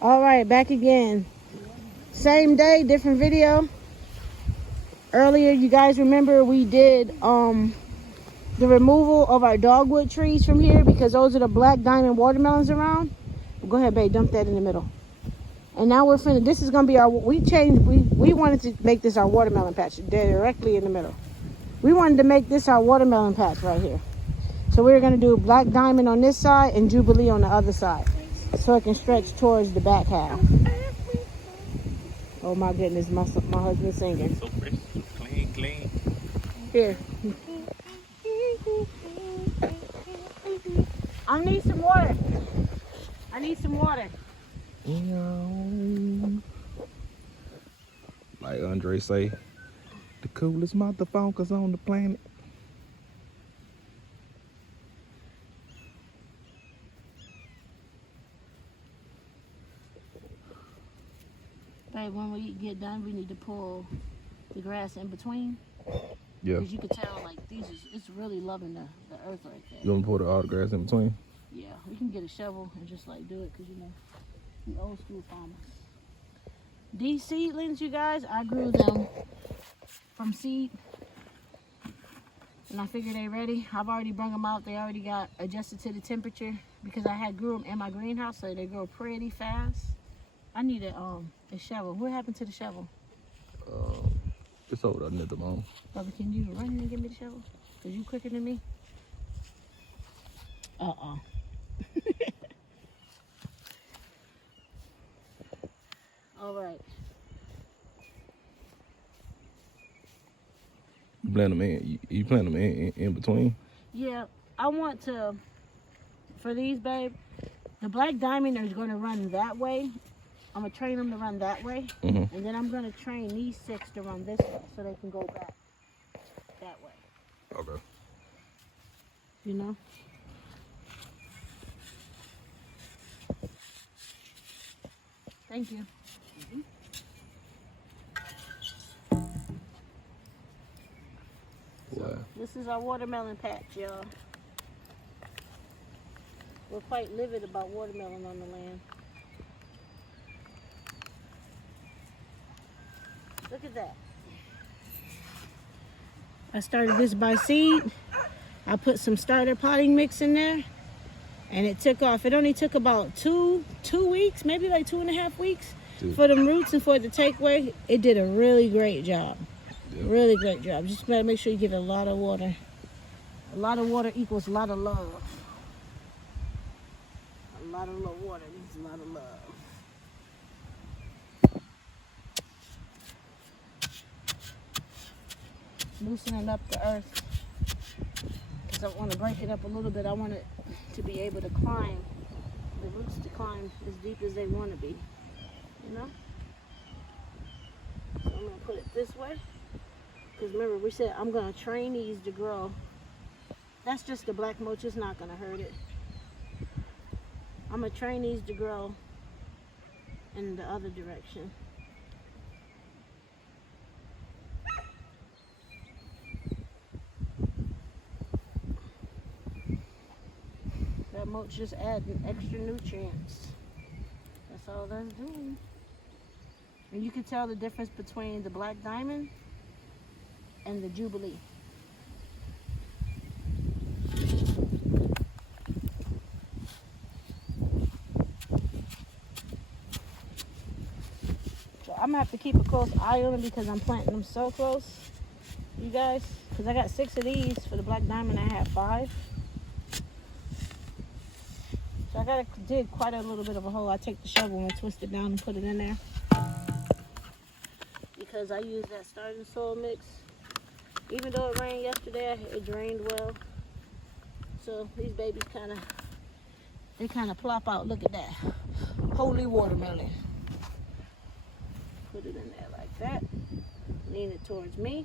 All right, back again. Same day, different video. Earlier, you guys remember we did the removal of our dogwood trees from here because those are the black diamond watermelons around. Go ahead, babe, dump that in the middle. And now we're finna, this is gonna be our, we wanted to make this our watermelon patch directly in the middle. We wanted to make this our watermelon patch right here. So we're gonna do black diamond on this side and Jubilee on the other side. So it can stretch towards the back half. Oh my goodness, my husband's singing. So fresh, clean. Here. I need some water. I need some water. Like Andre say, the coolest motherfuckers on the planet. Babe, when we get done, we need to pull the grass in between. Yeah. Because you can tell, like, it's really loving the earth right there. You want to put all the grass in between? Yeah, we can get a shovel and just, like, do it because, you know, we old school farmers. These seedlings, you guys, I grew them from seed. And I figured they ready. I've already brung them out. They already got adjusted to the temperature because I had grew them in my greenhouse, so they grow pretty fast. I need a shovel. What happened to the shovel? It's over there at the moment. Bubba, can you run and give me the shovel? Because you quicker than me. Uh-uh. All right. You blend them in. You plant them in between. Yeah, I want to, for these, babe, the black diamond is going to run that way. I'm going to train them to run that way. And then I'm going to train these 6 to run this way so they can go back that way. Okay. You know? Thank you. Wow. This is our watermelon patch, y'all. We're quite livid about watermelon on the land. Look at that. I started this by seed. I put some starter potting mix in there and it took off. It only took about two weeks, maybe like 2.5 weeks for them roots and for it to take way. It did a really great job. Yep. Really great job. Just gotta make sure you give it a lot of water. A lot of water equals a lot of love. A lot of water means a lot of love. Loosening up the earth because I want to break it up a little bit. I want it to be able to climb, the roots to climb as deep as they want to be, you know? So I'm going to put it this way because remember we said I'm going to train these to grow. That's just the black mulch, it's not going to hurt it. I'm going to train these to grow in the other direction. That mulch just adding extra nutrients. That's all that's doing. And you can tell the difference between the black diamond and the Jubilee. So I'm gonna have to keep a close eye on them because I'm planting them so close, you guys. Because I got 6 of these for the black diamond. I have 5. So I gotta dig quite a little bit of a hole. I take the shovel and twist it down and put it in there. Because I use that starting soil mix. Even though it rained yesterday, it drained well. So these babies they kind of plop out. Look at that. Holy watermelon. Put it in there like that. Lean it towards me.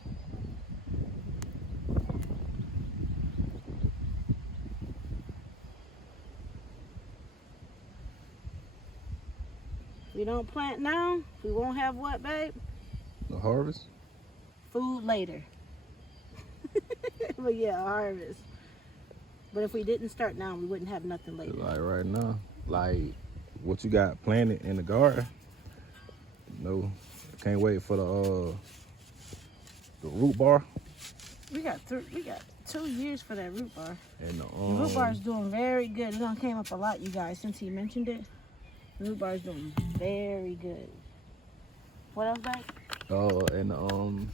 If we don't plant now, we won't have what, babe? The harvest? Food later. But yeah, a harvest. But if we didn't start now, we wouldn't have nothing later. Like right now. like what you got planted in the garden. No, can't wait for the root bar. We got 2 years for that root bar. And The root bar is doing very good. It done came up a lot, you guys, since he mentioned it. The root bar is doing very good. What else, babe? and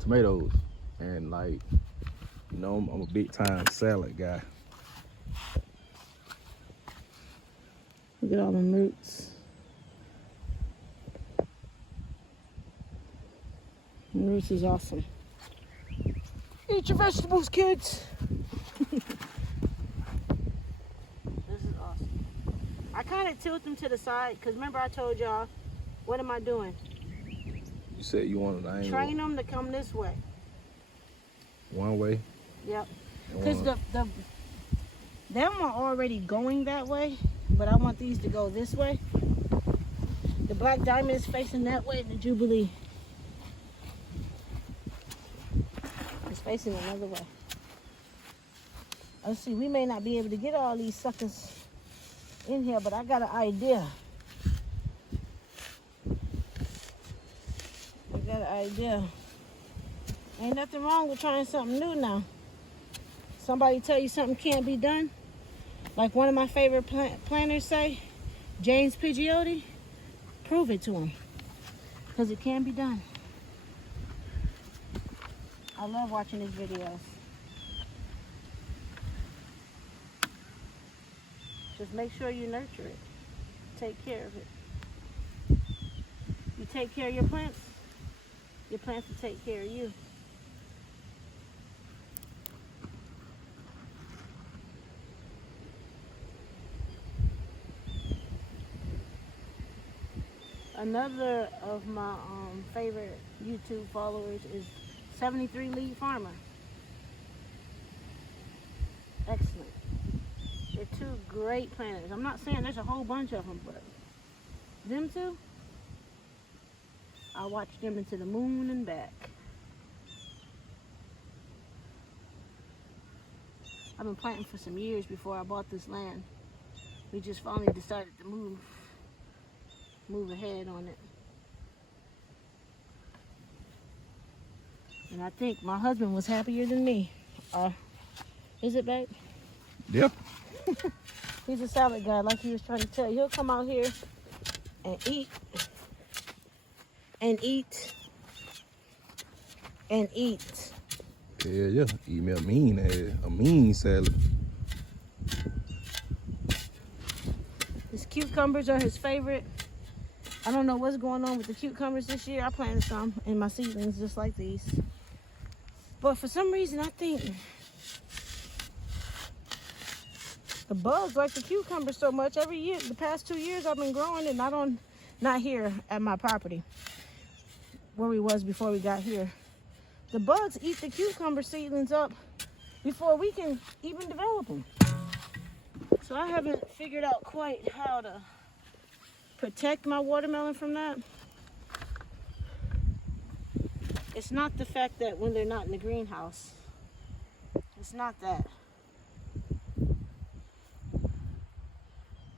tomatoes, and like, you know, I'm a big time salad guy. Look at all them roots. The roots is awesome. Eat your vegetables, kids. This is awesome. I kind of tilt them to the side because remember I told y'all, what am I doing? You said you wanted an angle. Train them to come this way. One way. Yep. and Because one- them are already going that way, but I want these to go this way. The Black Diamond is facing that way, and the Jubilee is facing another way. Let's see, we may not be able to get all these suckers in here, but I got an idea. Ain't nothing wrong with trying something new now. Somebody tell you something can't be done, like one of my favorite planners say, James Pidgeotto, prove it to him, because it can be done. I love watching his videos. Just make sure you nurture it. Take care of it. You take care of your plants will take care of you. Another of my favorite YouTube followers is 73 Lead Farmer. Excellent. They're two great planters. I'm not saying there's a whole bunch of them, but them two, I watch them into the moon and back. I've been planting for some years before I bought this land. We just finally decided to move ahead on it. And I think my husband was happier than me. Is it, babe? Yeah. He's a salad guy, like he was trying to tell you. He'll come out here and eat and eat and eat. Yeah. Eat me a mean salad. His cucumbers are his favorite. I don't know what's going on with the cucumbers this year. I planted some in my seedlings just like these. But for some reason, I think the bugs like the cucumbers so much. Every year, the past 2 years, I've been growing it, and not here at my property, where we was before we got here. The bugs eat the cucumber seedlings up before we can even develop them. So I haven't figured out quite how to protect my watermelon from that. It's not the fact that when they're not in the greenhouse. It's not that.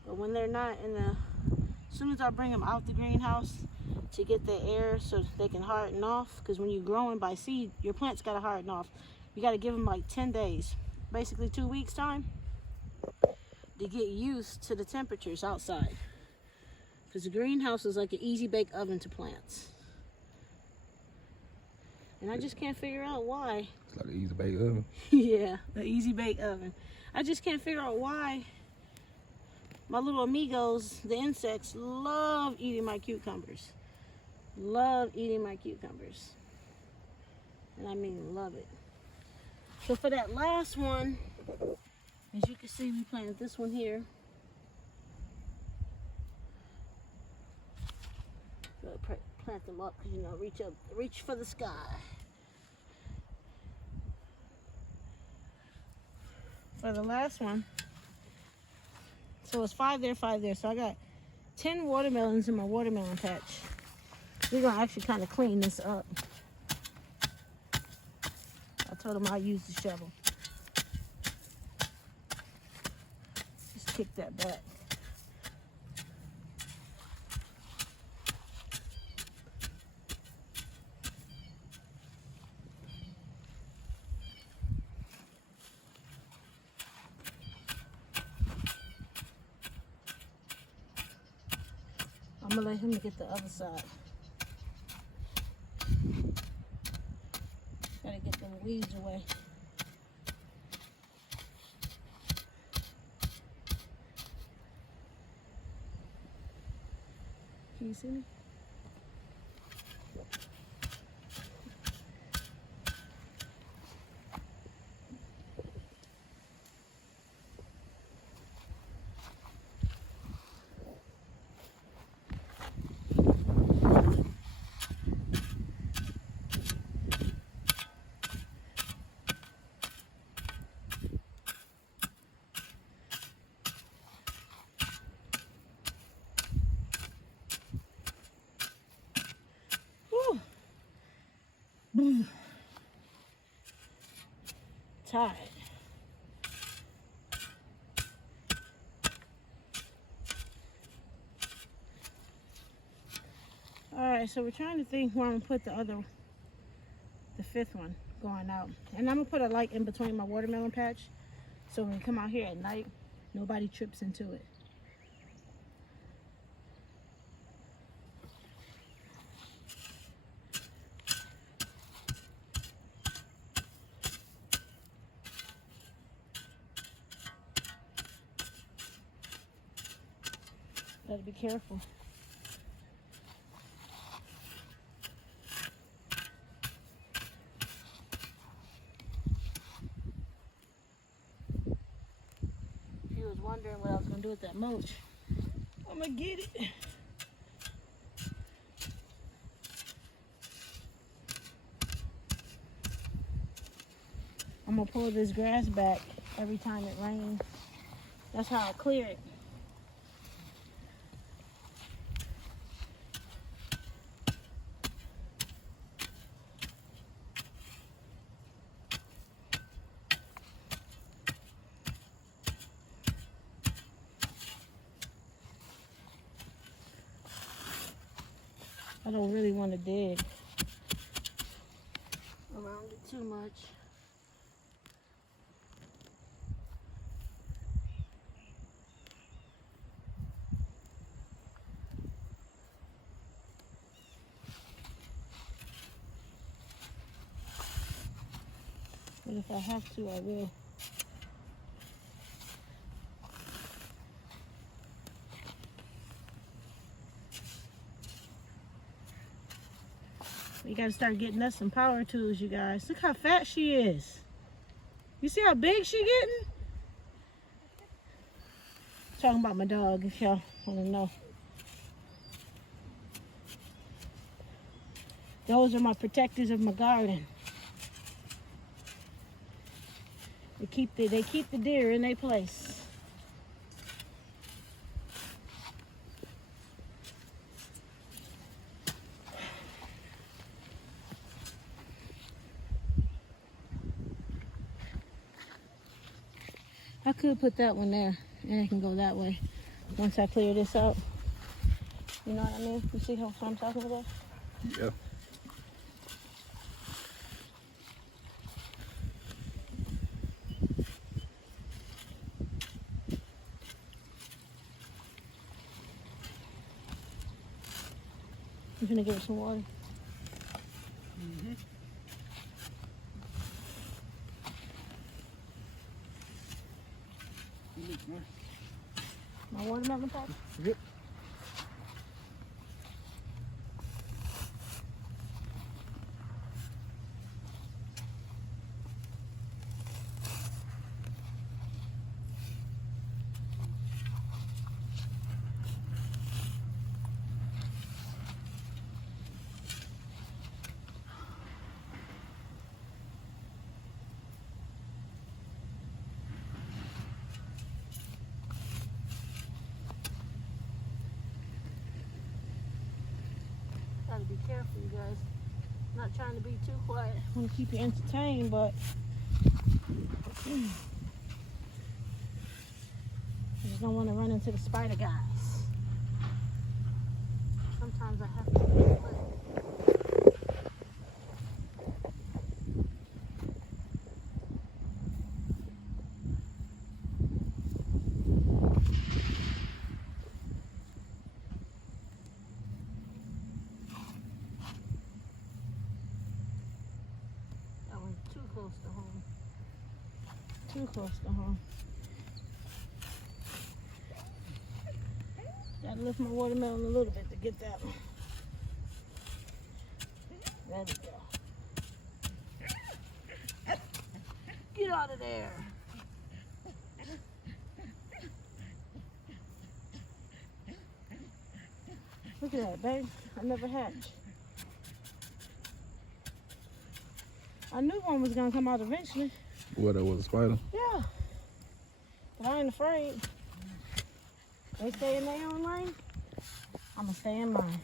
But when they're not as soon as I bring them out the greenhouse to get the air so they can harden off, because when you're growing by seed, your plants got to harden off. You got to give them like 10 days, basically 2 weeks time, to get used to the temperatures outside. Because the greenhouse is like an easy bake oven to plants. And I just can't figure out why. It's like an easy bake oven. Yeah, the easy bake oven. I just can't figure out why my little amigos, the insects, love eating my cucumbers. Love eating my cucumbers. And I mean love it. So for that last one, as you can see, we planted this one here. So plant them up because, you know, reach for the sky. For the last one, so it's 5 there, 5 there. So I got 10 watermelons in my watermelon patch. We're gonna actually kind of clean this up. I told them I'd use the shovel. Just kick that back. I'm gonna let him get the other side. Gotta get them weeds away. Can you see me? Whew. Tired. Alright, so we're trying to think where I'm gonna put the fifth one going out. And I'm gonna put a light in between my watermelon patch so when we come out here at night, nobody trips into it. Gotta be careful. If you was wondering what I was gonna do with that mulch, I'm gonna get it. I'm gonna pull this grass back every time it rains. That's how I clear it. I don't really want to dig around it too much. But if I have to, I will. We gotta start getting us some power tools, you guys. Look how fat she is. You see how big she getting? Talking about my dog, if y'all wanna know. Those are my protectors of my garden. They keep the deer in their place. I could put that one there and it can go that way once I clear this out. You know what I mean? You see how I'm talking about? Yeah. I'm gonna give it some water. My watermelon patch? Yep. Gotta be careful, you guys. Not trying to be too quiet. I want to keep you entertained, but I just don't want to run into the spider guys. Sometimes I have to be quick. close to home. Too close to home. Gotta lift my watermelon a little bit to get that one. There we go. Get out of there. Look at that, babe. I never hatched. I knew one was gonna come out eventually. What, that was a spider? Yeah. But I ain't afraid. They stay in their own lane, I'ma stay in mine.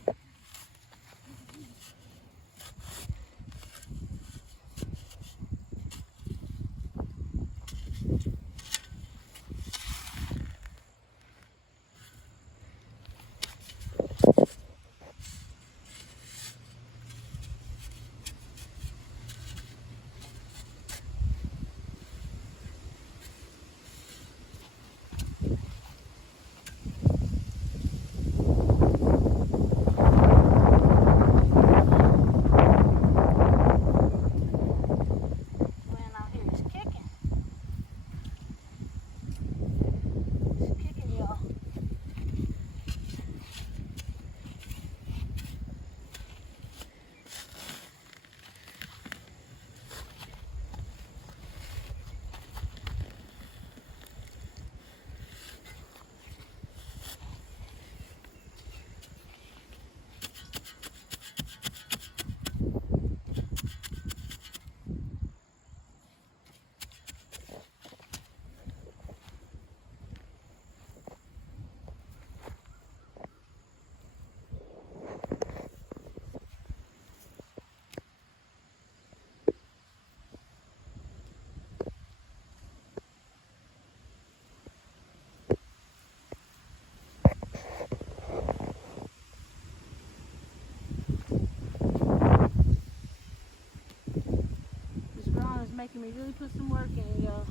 Making me really put some work in, y'all.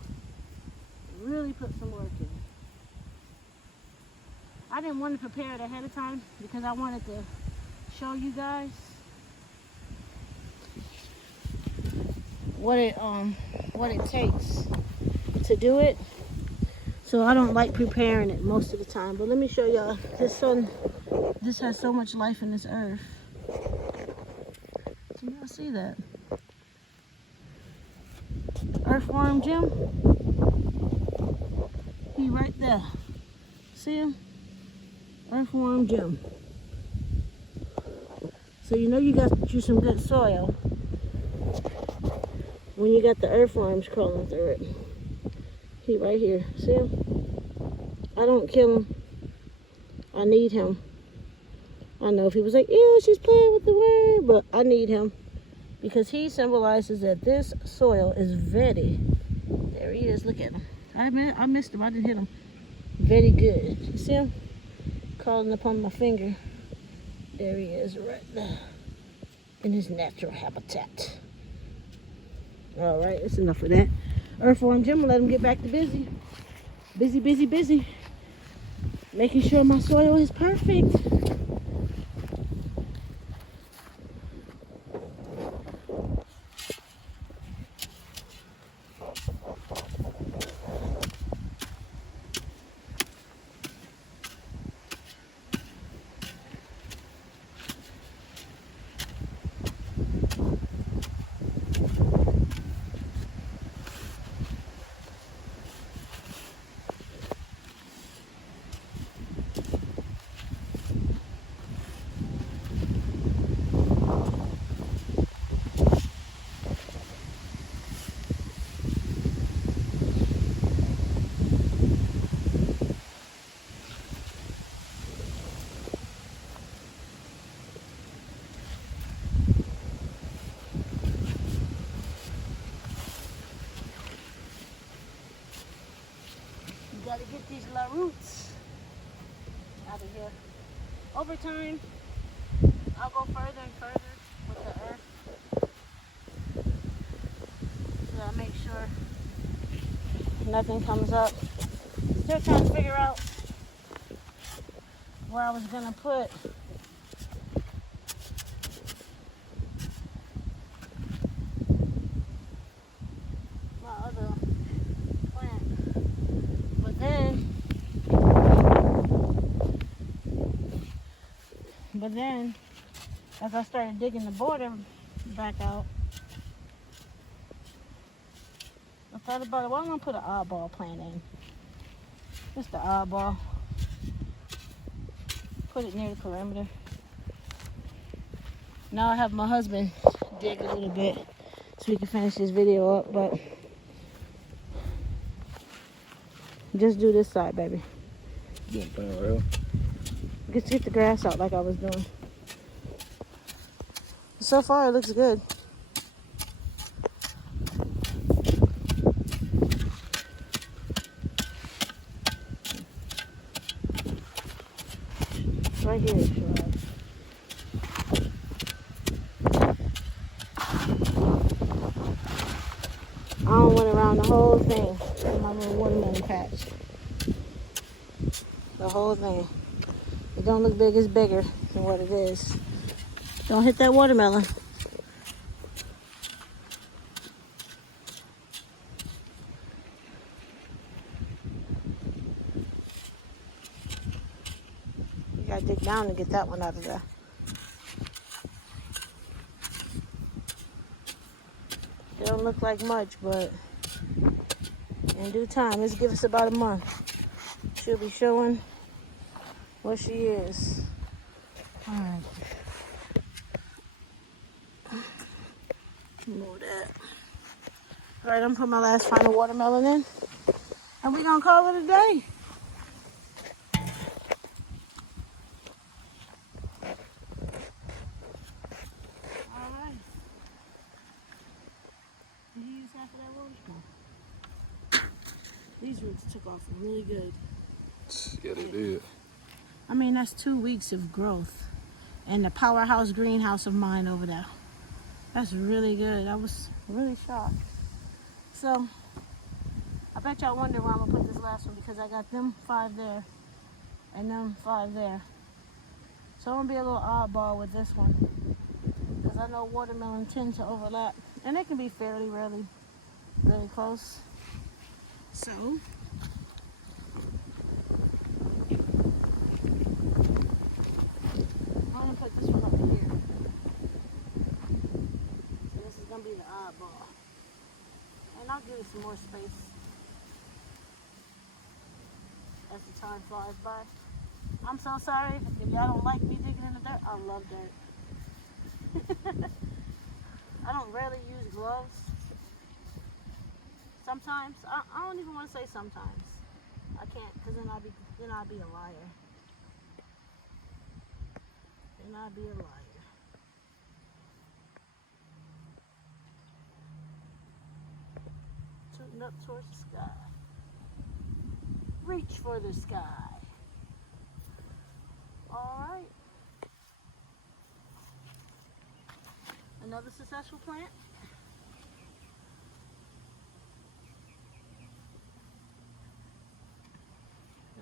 Really put some work in. I didn't want to prepare it ahead of time because I wanted to show you guys what it takes to do it. So I don't like preparing it most of the time. But let me show y'all. This has so much life in this earth. Can y'all see that? Earthworm Jim. He right there. See him? Earthworm Jim. So you know you got you some good soil when you got the earthworms crawling through it. He right here. See him? I don't kill him. I need him. I know if he was like, ew, she's playing with the worm, but I need him. Because he symbolizes that this soil is very, there he is, look at him. I missed him, I didn't hit him. Very good. You see him? Crawling upon my finger. There he is right there. In his natural habitat. All right, that's enough of that. Earthworm Jim, let him get back to busy. Busy, busy, busy. Making sure my soil is perfect. Gotta get these La roots out of here. Over time, I'll go further and further with the earth. So I make sure nothing comes up. Still trying to figure out where I was gonna put But then, as I started digging the border back out, I thought about it. Why don't I put an oddball plant in? Just the oddball. Put it near the perimeter. Now I have my husband dig a little bit so we can finish this video up, but just do this side, baby. Getting plant right here. Just get the grass out like I was doing. So far, it looks good. Right here, Sherrod. I went around the whole thing in my little watermelon patch. The whole thing. It don't look big, it's bigger than what it is. Don't hit that watermelon. You gotta dig down to get that one out of there. It don't look like much, but in due time, let's give us about a month. She'll be showing what she is. All right. Move that. All right, I'm gonna put my last final watermelon in, and we're gonna call it a day. All right. Did you use half of that water spoon? These roots took off really good. Yeah, they did. I mean, that's 2 weeks of growth. And the powerhouse greenhouse of mine over there. That's really good. I was really shocked. So, I bet y'all wonder why I'm gonna put this last one, because I got them 5 there and them 5 there. So I'm gonna be a little oddball with this one, because I know watermelon tend to overlap, and they can be fairly really close. So, I'm gonna put this one over here. So this is gonna be the oddball. And I'll give it some more space as the time flies by. I'm so sorry if y'all don't like me digging in the dirt. I love dirt. I don't rarely use gloves. Sometimes, I don't even want to say sometimes. I can't, because then I'll be a liar. Then I'll be a liar. Shooting up towards the sky. Reach for the sky. All right. Another successful plant.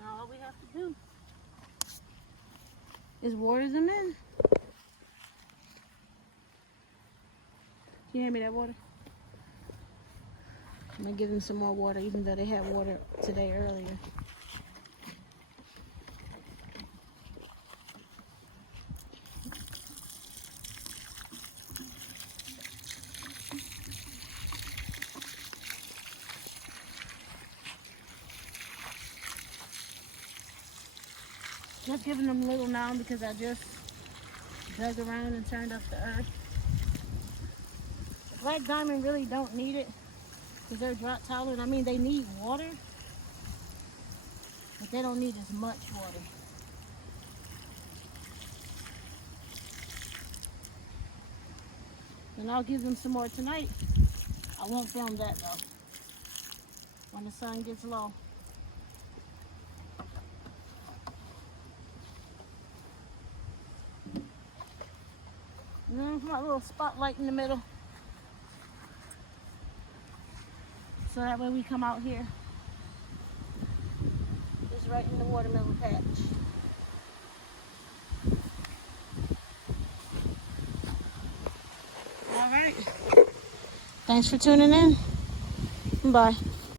Now all we have to do is water them in. Can you hand me that water? I'm gonna give them some more water, even though they had water today earlier. Just giving them a little now because I just dug around and turned up the earth. The black diamond really don't need it because they're drought tolerant. I mean, they need water, but they don't need as much water. And I'll give them some more tonight. I won't film that though, when the sun gets low. And then my little spotlight in the middle. So that way we come out here. Just right in the watermelon patch. All right. Thanks for tuning in. Bye.